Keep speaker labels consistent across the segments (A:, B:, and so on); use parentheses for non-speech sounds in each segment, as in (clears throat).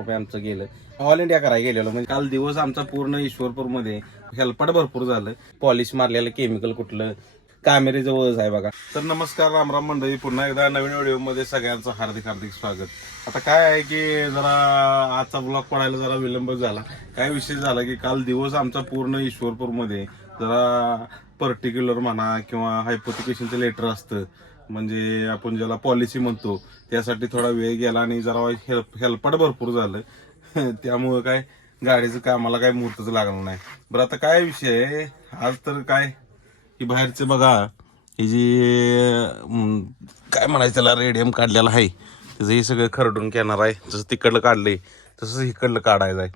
A: रुपये आमचं गेलं. ऑल इंडिया करायला गेलेलो. म्हणजे काल दिवस आमचा पूर्ण ईश्वरपूरमध्ये हेल्पट भरपूर झालं. पॉलिश मारलेलं केमिकल कुठलं. कामेरे जवळच आहे बघा. तर नमस्कार रामराम मंडळी. पुन्हा एकदा नवीन व्हिडिओमध्ये सगळ्यांचं हार्दिक हार्दिक स्वागत. आता काय आहे की जरा आजचा ब्लॉग पडायला जरा विलंब झाला. काय विषय झाला की काल दिवस आमचा पूर्ण ईश्वरपूरमध्ये जरा पर्टिक्युलर म्हणा किंवा हायपोथिकेशनचं लेटर असतं. म्हणजे आपण ज्याला पॉलिसी म्हणतो त्यासाठी थोडा वेळ गेला आणि जरा हेल्प हेल्पाट भरपूर झालं. (laughs) त्यामुळं काय गाडीचं कामाला काय मुहूर्तच लागलं नाही. बरं आता काय विषय आहे? आज तर काय ही बाहेरचे बघा ही जी काय म्हणायचं त्याला रेडियम काढलेला आहे. त्याचं हे सगळं खरडून घेणार आहे. जसं तिकडलं काढलंय तसंच इकडलं काढायचं आहे.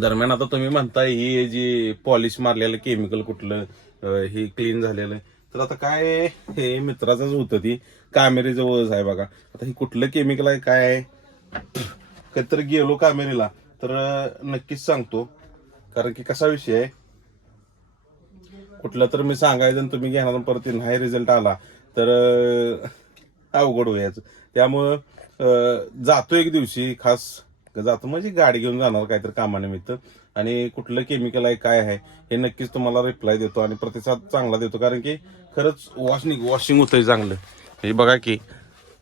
A: दरम्यान आता तुम्ही म्हणताय ही जी पॉलिश मारलेलं केमिकल कुठलं हे क्लीन झालेलं आहे. तर आता काय हे मित्राचंच होतं ती. कामेरी जवळच आहे बघा. आता हे कुठलं केमिकल आहे काय आहे? कधीतरी गेलो कामेरीला. तर नक्कीच सांगतो. कारण की कसा विषय आहे? कुठलं तर मी सांगायचं तुम्ही घेणार परत नाही रिझल्ट आला. तर अवघड व्हायचं त्यामुळं जातो एक दिवशी खास. जातो म्हणजे गाडी घेऊन जाणार काहीतरी कामानिमित्त. आणि कुठलं केमिकल आहे काय आहे हे नक्कीच तुम्हाला रिप्लाय देतो आणि प्रतिसाद चांगला देतो. कारण की खरंच वॉशिंग वॉशिंग होतंय चांगलं. हे बघा की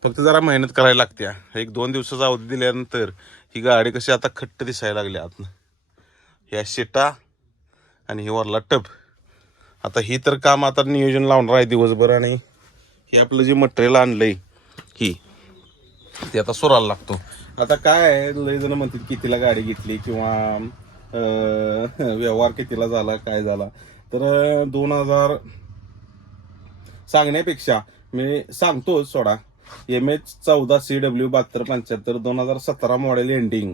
A: फक्त जरा मेहनत करायला लागते एक दोन दिवसाचा अवधी दिल्यानंतर ही गाडी कशी आता खट्ट दिसायला लागली आतनं. ह्या शेटा आणि हे वरला टप आता ही तर काम आता नियोजन लावणार आहे दिवसभर आणि हे आपलं जे मटेरियल आणलंय ही ते आता सोरायला लागतो. आता काय आहे लय जण म्हणतात कितीला गाडी घेतली किंवा (laughs) व्यवहार कितीला झाला काय झाला. तर दोन हजार सांगण्यापेक्षा मी सांगतोच सोडा. एम एच चौदा सी डब्ल्यू बहात्तर पंच्याहत्तर दोन हजार सतरा मॉडेल एंडिंग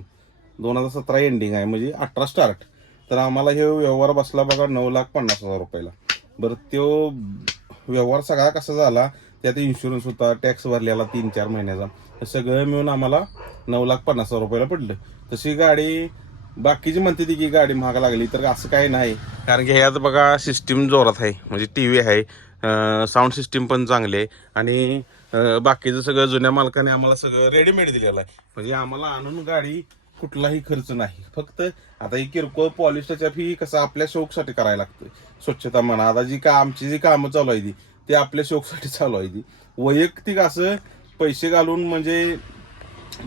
A: दोन हजार सतरा एंडिंग आहे म्हणजे अठरा स्टार्ट तर आम्हाला हे व्यवहार बसला बघा नऊ लाख पन्नास हजार रुपयाला. बरं तो व्यवहार सगळा कसा झाला त्यात इन्शुरन्स होता टॅक्स भरलेला तीन चार महिन्याचा. हे सगळं मिळून आम्हाला नऊ लाख पन्नास हजार रुपयाला पडलं. तशी गाडी बाकीची म्हणते ती की गाडी महाग लागली तर असं काही नाही. कारण की ह्यात बघा सिस्टीम जोरात आहे. म्हणजे टी व्ही आहे साऊंड सिस्टीम पण चांगली आहे. आणि बाकीचं सगळं जुन्या मालकाने आम्हाला सगळं रेडीमेड दिलेलं आहे. म्हणजे आम्हाला आणून गाडी कुठलाही खर्च नाही. फक्त आता ही किरकोळ पॉलिश टचअप फी कसं आपल्या शौकसाठी करायला लागतं स्वच्छता म्हणा आता जी का आमची जी कामं चालू आहे ती ते आपल्या शौकसाठी चालू आहे ती. वैयक्तिक असं पैसे घालून म्हणजे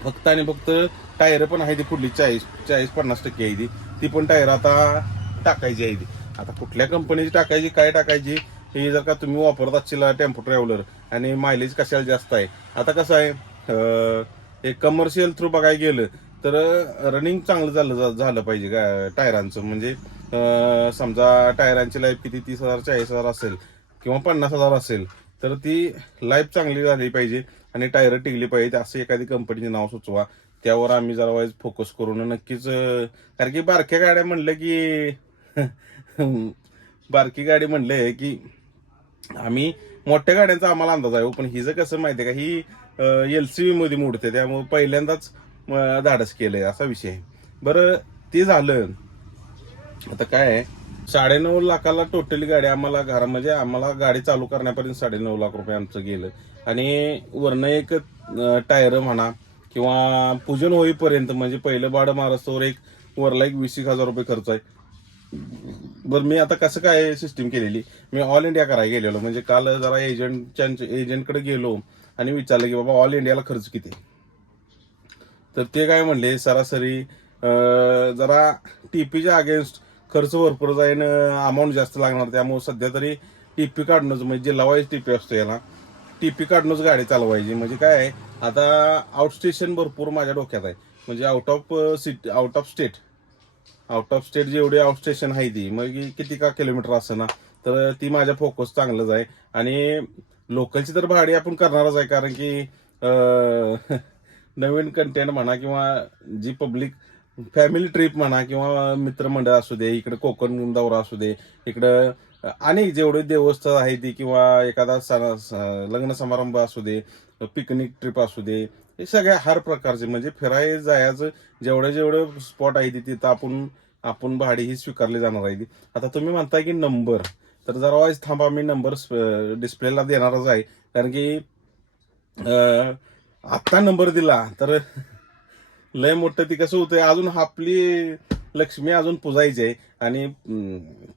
A: फक्त आणि फक्त टायर पण आहे ती पुढली चाळीस चाळीस पन्नास टक्के आहे ती. ती पण टायर आता टाकायची आहे ती. आता कुठल्या कंपनीची टाकायची काय टाकायची हे जर का तुम्ही वापरत असशील टेम्पो ट्रॅव्हलर आणि मायलेज कशाला जास्त आहे. आता कसं आहे एक हे कमर्शियल थ्रू बघायला गेलं तर रनिंग चांगलं झालं झालं पाहिजे का टायरांचं. म्हणजे समजा टायरांची लाईफ किती तीस हजार चाळीस हजार असेल किंवा पन्नास हजार असेल तर ती लाईफ चांगली झाली पाहिजे आणि टायर टिकली पाहिजे असं एखादी कंपनीचे नाव सुचवा. त्यावर आम्ही जरा वाईज फोकस करून नक्कीच कारण की बारक्या गाड्या म्हणलं की (laughs) बारकी गाडी म्हणले की आम्ही मोठ्या गाड्यांचा आम्हाला अंदाज आहे हो, पण हिचं कसं माहितीये का ही एल सी मध्ये मोडते त्यामुळे पहिल्यांदाच धाडस केलंय असा विषय आहे. बरं ते झालं. आता काय आहे साडेनऊ लाखाला टोटली गाडी आम्हाला घरा म्हणजे आम्हाला गाडी चालू करण्यापर्यंत साडेनऊ लाख रुपये आमचं गेलं. आणि वरनं एक टायर म्हणा किंवा पूजन होईपर्यंत म्हणजे पहिलं बाड महाराष्ट्रावर एक वरला एक वीस एक हजार रुपये खर्च आहे. बरं मी आता कसं काय सिस्टीम केलेली? मी ऑल इंडिया करायला गेलेलो. म्हणजे काल जरा एजंटच्या एजंटकडे गेलो आणि विचारलं की बाबा ऑल इंडियाला खर्च किती तर ते काय म्हणले सरासरी जरा जरा टीपीच्या अगेन्स्ट खर्च भरपूर जाईन अमाऊंट जास्त लागणार. त्यामुळे सध्या तरी टीपी काढणंच म्हणजे जे लावायचं टी टीपी असतो याला. टीपी काढणंच गाडी चालवायची. म्हणजे काय आहे आता आउटस्टेशन भरपूर माझ्या डोक्यात आहे. म्हणजे out of city out of state out of state जेवढी आउटस्टेशन आहे ती मग किती का किलोमीटर असं ना तर ती माझ्या फोकस चांगलंच आहे. आणि लोकलची तर भाडी आपण करणारच आहे कारण की uh, (laughs) नवीन कंटेंट म्हणा किंवा जी पब्लिक फॅमिली ट्रिप म्हणा किंवा मित्रमंडळ असू दे इकडे कोकण दौरा असू दे इकडं अनेक जेवढे देवस्थळ आहे ती किंवा एखादा सण स- लग्न समारंभ असू दे पिकनिक ट्रिप असू दे हे सगळ्या हर प्रकारचे म्हणजे फिराय जायचं जेवढे जेवढे स्पॉट आहे ती तिथं आपण आपण भाडी ही स्वीकारली जाणार आहे. ती आता तुम्ही म्हणताय की नंबर तर जरा वाईज थांबा मी नंबर डिस्प्लेला देणारच आहे. कारण की आत्ता नंबर दिला तर लय मोठं ती कसं होतंय अजून आपली लक्ष्मी अजून पुजायची आहे. आणि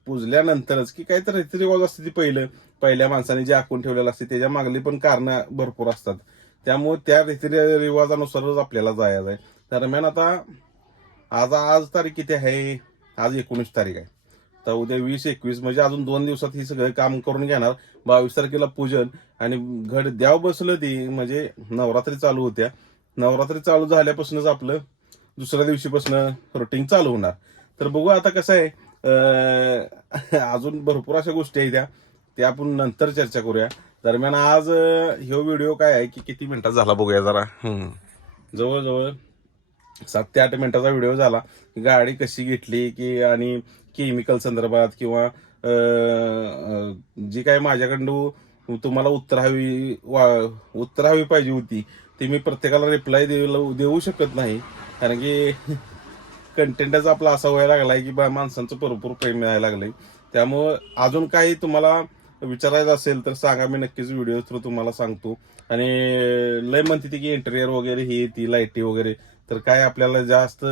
A: पुजल्यानंतरच की काहीतरी रीतिरिवाज असते ती पहिलं. पहिल्या माणसाने जे आखून ठेवलेलं असते त्याच्या मागली पण कारणं भरपूर असतात. त्यामुळे त्या रीती रिवाजानुसारच आपल्याला जायचं आहे. दरम्यान आता आज आज तारीख किती आहे? आज एकोणीस तारीख आहे. तर उद्या वीस एकवीस म्हणजे अजून दोन दिवसात ही सगळं काम करून घेणार. बावीस तारखेला पूजन आणि घड द्याव बसलं ती म्हणजे नवरात्री चालू होत्या. नवरात्री चालू झाल्यापासूनच आपलं दुसऱ्या दिवशीपासून रुटीन चालू होणार. तर बघू आता कसं आहे. (laughs) अजून भरपूर अशा गोष्टी आहेत त्या. ते आपण नंतर चर्चा करूया. दरम्यान आज ह्यो व्हिडिओ काय आहे की किती मिनिटात झाला बघूया जरा. जवळजवळ सात ते आठ मिनिटाचा व्हिडिओ झाला. गाडी कशी घेतली की आणि केमिकल संदर्भात किंवा जी काय माझ्याकडून तुम्हाला उत्तर हवी वा- उत्तर हवी पाहिजे होती ती मी प्रत्येकाला रिप्लाय देऊ देऊ शकत नाही. कारण की कंटेंटच आपला असा व्हायला लागला आहे की बा माणसांचं भरपूर प्रेम मिळायला लागलंय. त्यामुळं अजून काही तुम्हाला विचारायचं असेल तर सांगा मी नक्कीच व्हिडिओ थ्रू तुम्हाला सांगतो. आणि लय म्हणते ती की इंटेरियर वगैरे ही ती लाईटी वगैरे. तर काय आपल्याला जास्त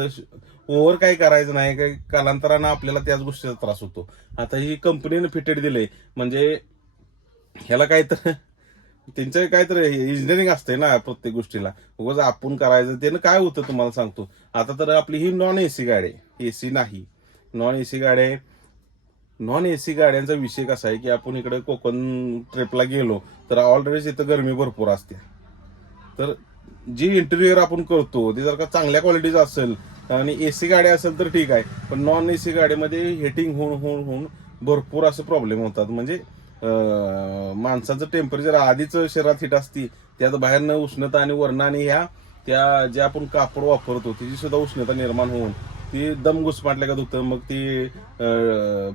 A: ओव्हर काय करायचं नाही काय कालांतरानं आपल्याला त्याच गोष्टीचा त्रास होतो. आता ही कंपनीने फिटेड दिले म्हणजे ह्याला काय तर त्यांचं काहीतरी इंजिनिअरिंग असतंय ना प्रत्येक गोष्टीला. उगाच आपण करायचं त्यानं काय होतं तुम्हाला सांगतो. आता तर आपली ही नॉन एसी गाडी आहे. एसी नाही. नॉन एसी गाडी आहे. नॉन ए सी गाड्यांचा विषय कसा आहे की आपण इकडे कोकण ट्रिपला गेलो तर ऑलरेडी इथं गरमी भरपूर असते. तर जी इंटेरियर आपण करतो ते जर का चांगल्या क्वालिटीचं असेल आणि ए सी गाडी असेल तर ठीक आहे पण नॉन एसी गाडीमध्ये हिटिंग होऊन होऊन होऊन भरपूर असे प्रॉब्लेम होतात. म्हणजे माणसाचं टेम्परेचर आधीच शरीरात हिट असती त्यात बाहेरनं उष्णता आणि वर्ण आणि ह्या त्या जे आपण कापड वापरतो त्याची सुद्धा उष्णता निर्माण होऊन ती दम घुसमाटल्या का दुखतं मग ती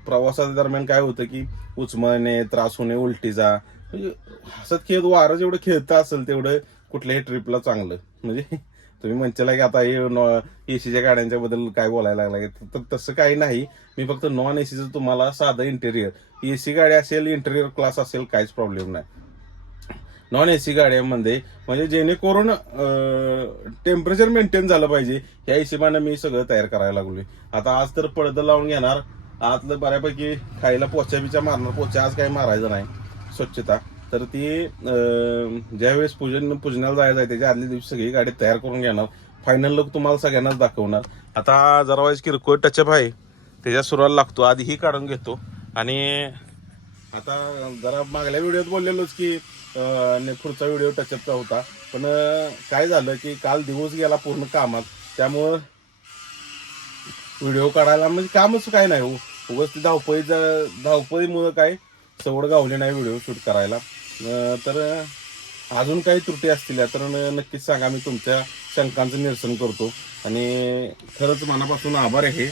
A: प्रवासाच्या दरम्यान काय होतं की उचमळणे त्रास होणे उलटीचा म्हणजे हसत खेळत वारं जेवढं खेळतं असेल तेवढं कुठल्याही ट्रिपला चांगलं. म्हणजे तुम्ही म्हणताला की आता हे एसीच्या गाड्यांच्या बद्दल काय बोलायला लागला तर तसं काही नाही. मी फक्त नॉन एसीचं तुम्हाला साधं इंटेरियर एसी गाडी असेल इंटेरियर क्लास असेल काहीच प्रॉब्लेम नाही. नॉन ए सी गाड्यांमध्ये. म्हणजे जेणेकरून टेम्परेचर मेंटेन झालं पाहिजे या हिशेबानं मी सगळं तयार करायला लागलोय. आता आज तर पडदं लावून घेणार. आतलं बऱ्यापैकी खायला पोचा बिचा मारणार. पोचा आज काही मारायचं नाही. स्वच्छता. तर ती ज्यावेळेस पूजन पूजनाला जायचं आहे त्याच्या आदल्या दिवशी सगळी गाडी तयार करून घेणार. फायनल लुक तुम्हाला सगळ्यांनाच दाखवणार. आता जरा वाईज किरकोळ टचअप आहे. त्याच्या सुरुवात लागतो. आधी ही काढून घेतो. आणि आता जरा मागल्या व्हिडिओत बोललेलोच की अं, ने- पुढचा व्हिडिओ टचअपचा होता. पण काय झालं की काल दिवस गेला पूर्ण कामात. त्यामुळं व्हिडिओ काढायला म्हणजे कामच काय नाही हो. उगाच ती धावपळी धावपळीमुळं काय सवड गावली नाही व्हिडिओ शूट करायला. तर अजून काही त्रुटी असतील तर नक्कीच सांगा. मी तुमच्या शंकांचं निरसन करतो. आणि खरंच मनापासून आभार आहे.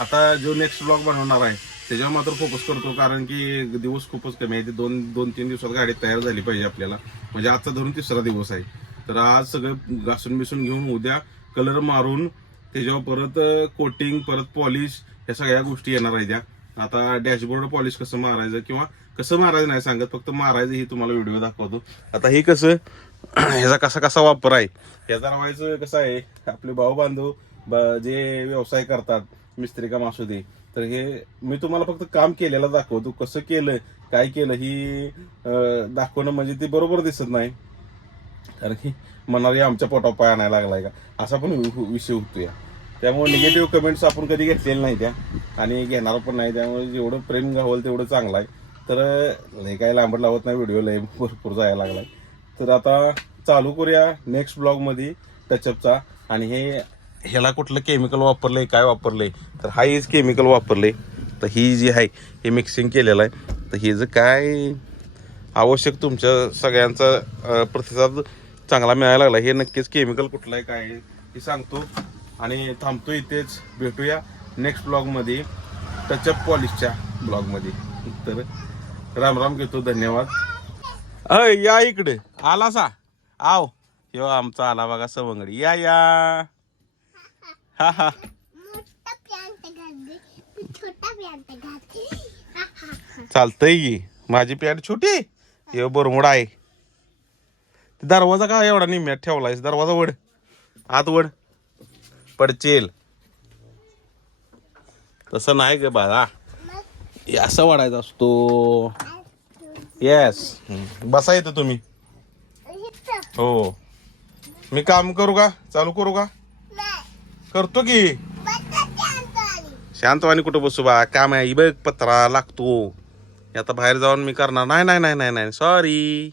A: आता जो नेक्स्ट ब्लॉग बनवणार आहे त्याच्यावर मात्र फोकस करतो कारण की दिवस खूपच कमी आहे. ते दोन दोन तीन दिवसात गाडी तयार झाली पाहिजे आपल्याला. म्हणजे आजचा धरून तिसरा दिवस आहे. तर आज सगळं घासून बिसून घेऊन उद्या कलर मारून त्याच्यावर परत कोटिंग परत पॉलिश या सगळ्या गोष्टी येणार आहेत त्या आता डॅशबोर्ड पॉलिश कसं मारायचं किंवा कसं मारायचं नाही सांगत फक्त मारायचं हे तुम्हाला व्हिडिओ दाखवतो. आता हे कसं (clears throat) ह्याचा कसा कसा वापर आहे? ह्याचा रवायचं कसं आहे आपले भाऊ बांधव जे व्यवसाय करतात मिस्त्री काम असू दे. तर हे मी तुम्हाला फक्त काम केलेलं दाखवतो. कसं केलं काय केलं ही दाखवणं म्हणजे ते बरोबर दिसत नाही. कारण की म्हणाले आमच्या पोटावर पाय आणायला लागलाय का? असा पण वि- विषय या त्यामुळे निगेटिव्ह कमेंट्स आपण कधी घेतलेल्या नाही त्या. आणि घेणार पण नाही. त्यामुळे जेवढं प्रेम घावल तेवढं चांगलं आहे. तर लय काय लांबट लावत नाही व्हिडिओ लय भरपूर जायला लागलाय. तर आता चालू करूया नेक्स्ट ब्लॉगमध्ये टचअपचा. आणि हे ह्याला कुठलं केमिकल वापरलं आहे काय वापरलं आहे तर हा हेच केमिकल वापरले तर ही जी आहे हे मिक्सिंग केलेलं आहे. तर हे जर काय आवश्यक तुमच्या सगळ्यांचा प्रतिसाद चांगला मिळायला लागला. हे नक्कीच केमिकल कुठलं आहे काय हे सांगतो. आणि थांबतो इथेच. भेटूया नेक्स्ट ब्लॉगमध्ये टचअप पॉलिशच्या ब्लॉगमध्ये तर राम राम घेतो. धन्यवाद. अय या इकडे. आला सा आव. यो आमचा आला बघा सवंगडी. या या. हा हा. चालतंय की. माझी पॅन्ट छोटी? हे बरमुडा आहे. ते दरवाजा का एवढा निम्यात ठेवलाय दरवाजा वड आत वड पडचेल. तसं नाही ग बाळा. असं वाढायचा असतो. येस बसा येतं तुम्ही. हो. मी काम करू का? चालू करू का? करतो की.
B: शांतवाणी
A: शांतवानी कुठं बसू बा? काम आहे ही बघ पत्रा लागतो. आता बाहेर जाऊन मी करणार. नाही नाही नाही नाही नाही सॉरी